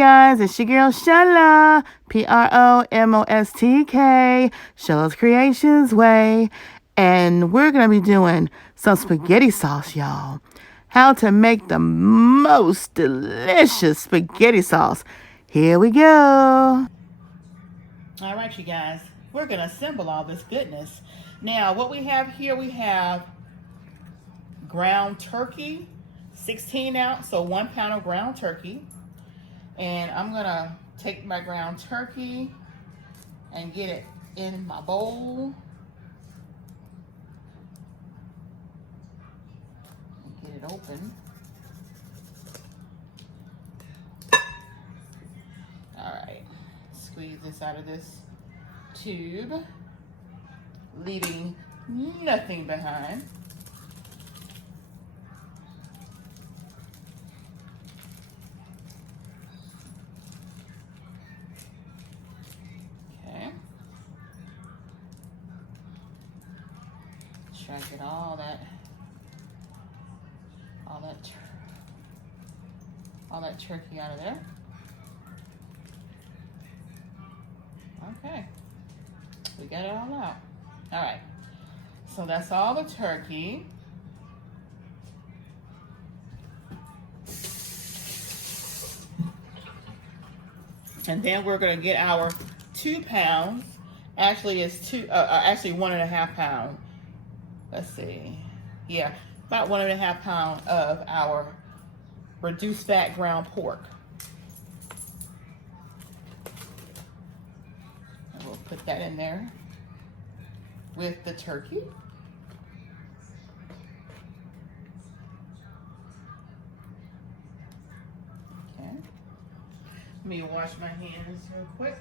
guys, it's your girl Shella, PROMOSTK, Shella's Creations Way, and we're going to be doing some spaghetti sauce, y'all. How to make the most delicious spaghetti sauce. Here we go. All right, you guys, we're going to assemble all this goodness. Now, what we have here, we have ground turkey, 16 ounce, so 1 pound of ground turkey. And I'm gonna take my ground turkey and get it in my bowl. Get it open. All right, squeeze this out of this tube, leaving nothing behind. Try to get all that turkey out of there. Okay, we got it all out. All right, so that's all the turkey. And then we're gonna get our 2 pounds. Actually, it's actually 1.5 pounds. Let's see. Yeah, about 1.5 pounds of our reduced fat ground pork. And we'll put that in there with the turkey. Okay. Let me wash my hands real quick.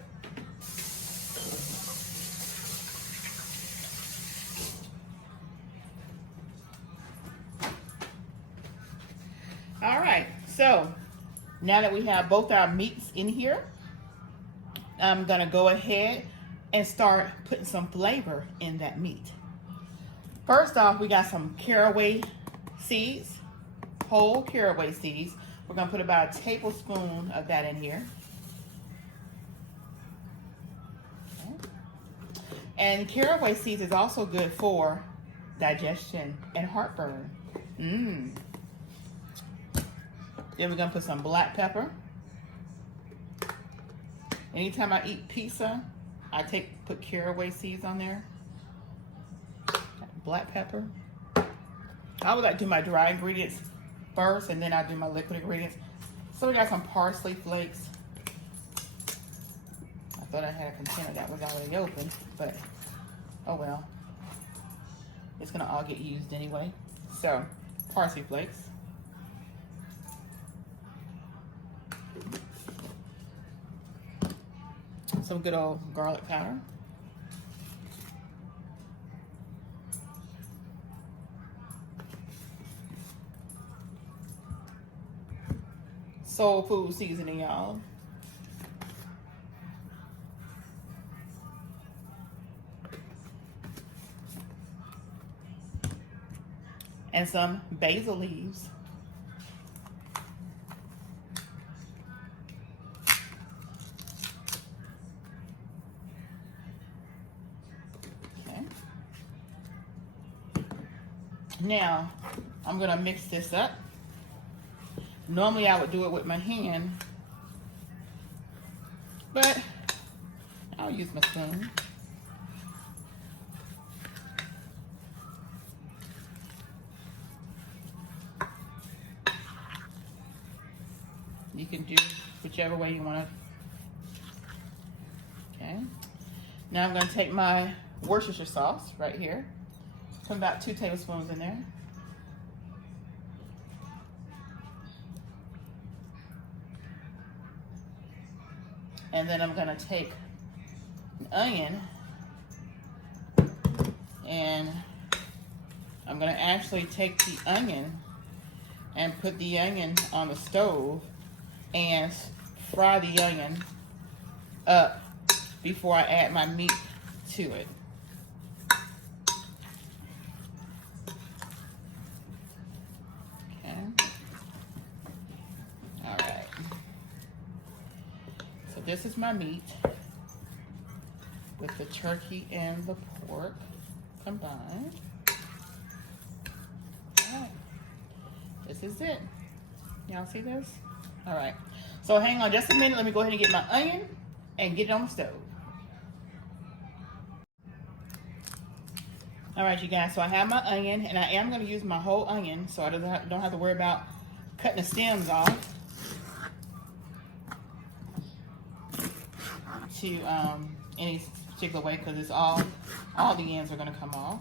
All right, so now that we have both our meats in here, I'm gonna go ahead and start putting some flavor in that meat. First off, we got some caraway seeds, whole caraway seeds. We're gonna put about a tablespoon of that in here. Okay. And caraway seeds is also good for digestion and heartburn. Then we're gonna put some black pepper. Anytime I eat pizza, I put caraway seeds on there. Black pepper. I would like to do my dry ingredients first, and then I do my liquid ingredients. So we got some parsley flakes. I thought I had a container that was already open, but oh well. It's gonna all get used anyway. So, parsley flakes. Some good old garlic powder. Soul food seasoning, y'all. And some basil leaves. Now, I'm gonna mix this up. Normally I would do it with my hand, but I'll use my spoon. You can do whichever way you want to. Okay. Now I'm gonna take my Worcestershire sauce right here. Put about 2 tablespoons in there. And then I'm gonna take an onion, and I'm gonna actually take the onion and put the onion on the stove and fry the onion up before I add my meat to it. Okay. All right. this is my meat with the turkey and the pork combined. All right. This is it. Y'all see this? All right. So hang on just a minute. Let me go ahead and get my onion and get it on the stove. All right, you guys. So I have my onion, and I am going to use my whole onion, so I don't have to worry about cutting the stems off to any particular way, because it's all the ends are going to come off.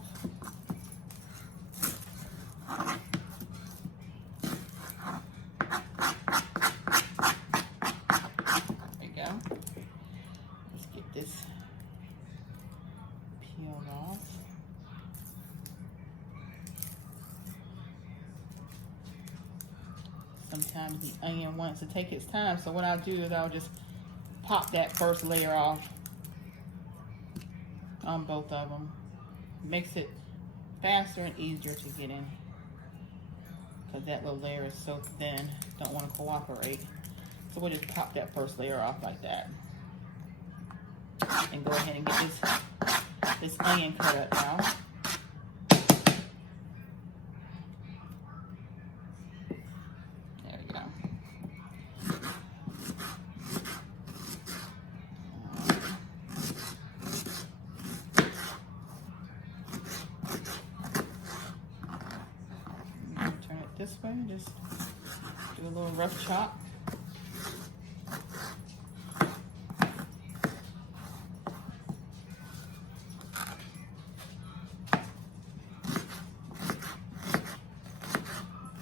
Sometimes the onion wants to take its time, so what I'll do is I'll just pop that first layer off on both of them. Makes it faster and easier to get in, because that little layer is so thin, don't want to cooperate. So we'll just pop that first layer off like that, and go ahead and get this onion cut up now. This way, just do a little rough chop.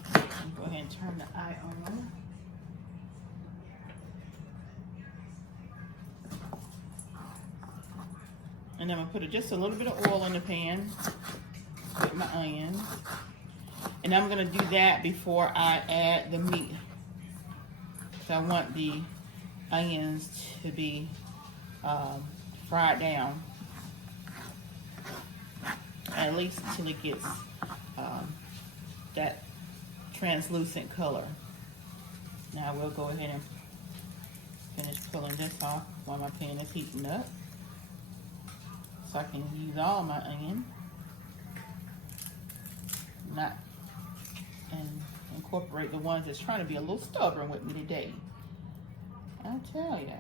And go ahead and turn the eye on. And then I'm gonna put just a little bit of oil in the pan with my onions. And I'm going to do that before I add the meat. So I want the onions to be fried down, at least until it gets that translucent color. Now we'll go ahead and finish pulling this off while my pan is heating up, so I can use all my onion, and incorporate the ones that's trying to be a little stubborn with me today. I'll tell ya,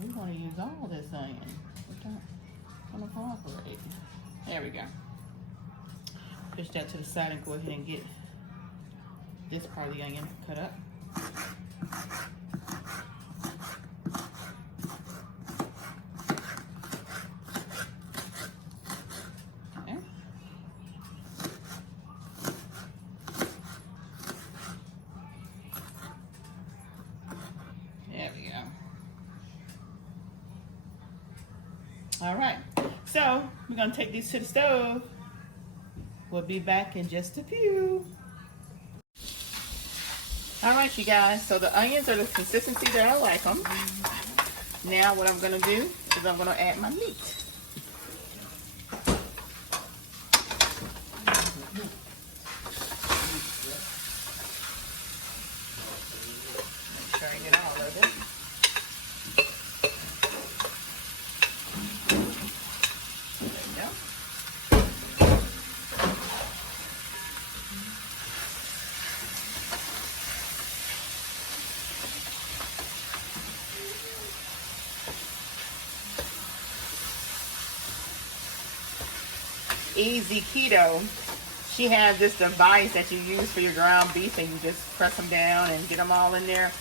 we want to use all this onion. We're not going to cooperate. There we go. Push that to the side and go ahead and get this part of the onion cut up. All right, so we're gonna take these to the stove. We'll be back in just a few. All right, you guys, so the onions are the consistency that I like them. Now what I'm gonna do is I'm gonna add my meat. Make sure I get all of it. Easy Keto, she has this device that you use for your ground beef, and you just press them down and get them all in there.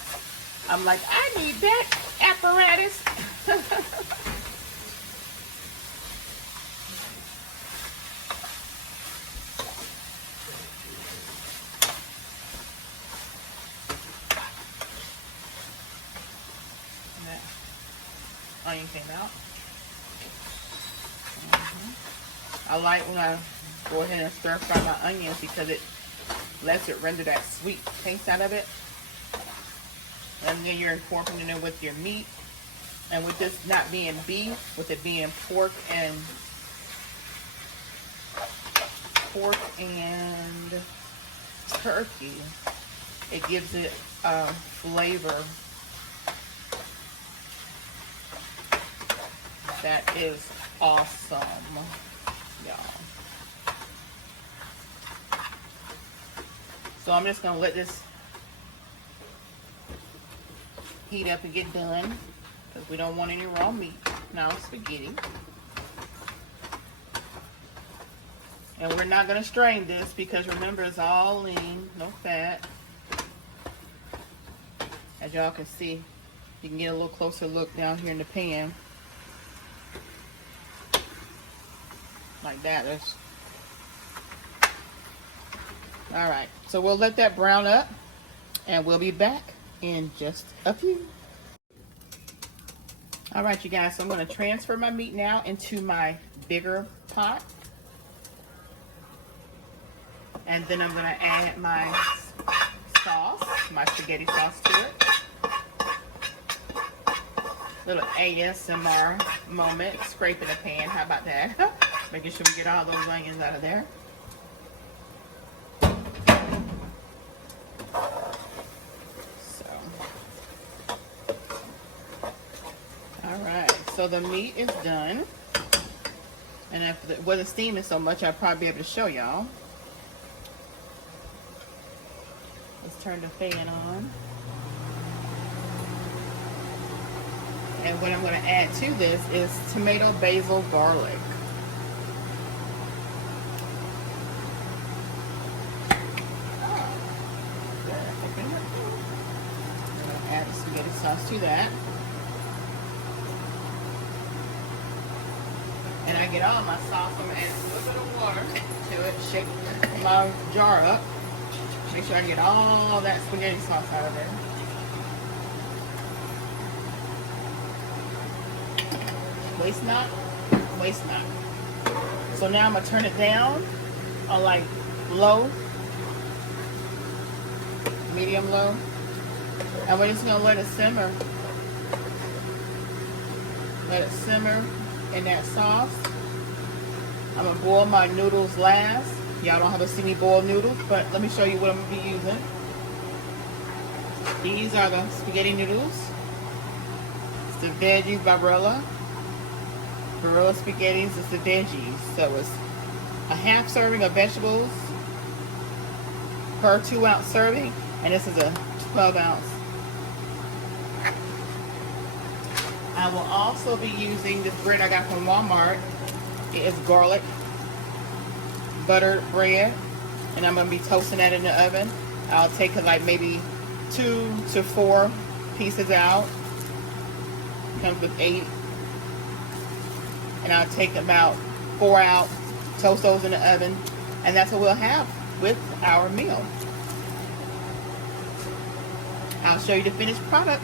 I'm like, I need that apparatus. And that onion came out. I like when I go ahead and stir fry my onions, because it lets it render that sweet taste out of it. And then you're incorporating it with your meat. And with this not being beef, with it being pork and turkey, It gives it flavor that is awesome, y'all. So I'm just gonna let this heat up and get done because we don't want any raw meat in our spaghetti. And we're not gonna strain this because remember it's all lean, no fat. As y'all can see, you can get a little closer look down here in the pan. Like that. All right, so we'll let that brown up and we'll be back in just a few. All right, you guys, so I'm going to transfer my meat now into my bigger pot. And then I'm going to add my sauce, my spaghetti sauce to it. Little ASMR moment, scraping the pan. How about that? Making sure we get all those onions out of there. So, all right. So the meat is done, and if it wasn't steaming so much, I'd probably be able to show y'all. Let's turn the fan on. And what I'm going to add to this is tomato, basil, garlic. Add the spaghetti sauce to that. And I get all my sauce. I'm going to add a little bit of water to it. Shake my jar up. Make sure I get all that spaghetti sauce out of there. Waste not, waste not. So now I'm going to turn it down on like low, medium low. And we're just going to let it simmer. Let it simmer in that sauce. I'm going to boil my noodles last. Y'all don't have to see me boil noodles, but let me show you what I'm going to be using. These are the spaghetti noodles. It's the veggies Barilla. Barilla spaghettis is the veggies. So it's a half serving of vegetables per 2-ounce serving. And this is a 12-ounce. I will also be using this bread I got from Walmart. It is garlic buttered bread, and I'm going to be toasting that in the oven. I'll take like maybe 2 to 4 pieces out. Comes with 8. And I'll take about 4 out, toast those in the oven, and that's what we'll have with our meal. I'll show you the finished product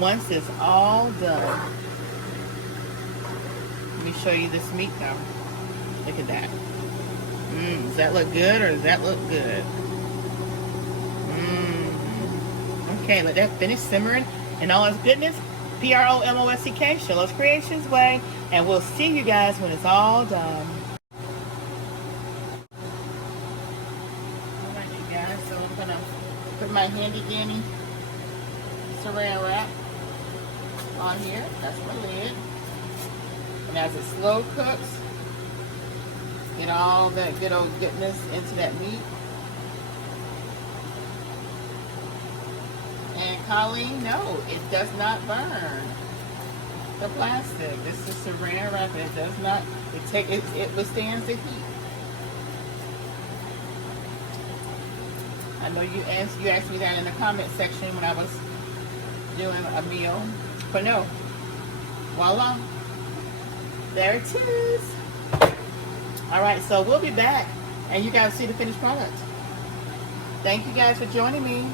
once it's all done. Let me show you this meat now. Look at that. Does that look good or does that look good? Okay, let that finish simmering in all its goodness. PromoSTK, Sheila's Creations way, and we'll see you guys when it's all done. Alright, you guys, so I'm gonna put my handy dandy saran wrap on here. That's my lid. And as it slow cooks, get all that good old goodness into that meat. And Colleen, no, it does not burn the plastic. This is saran wrap, and it does not. It withstands the heat. I know you asked me that in the comment section when I was doing a meal, but no, voila, there it is. All right, so we'll be back, and you guys see the finished product. Thank you guys for joining me.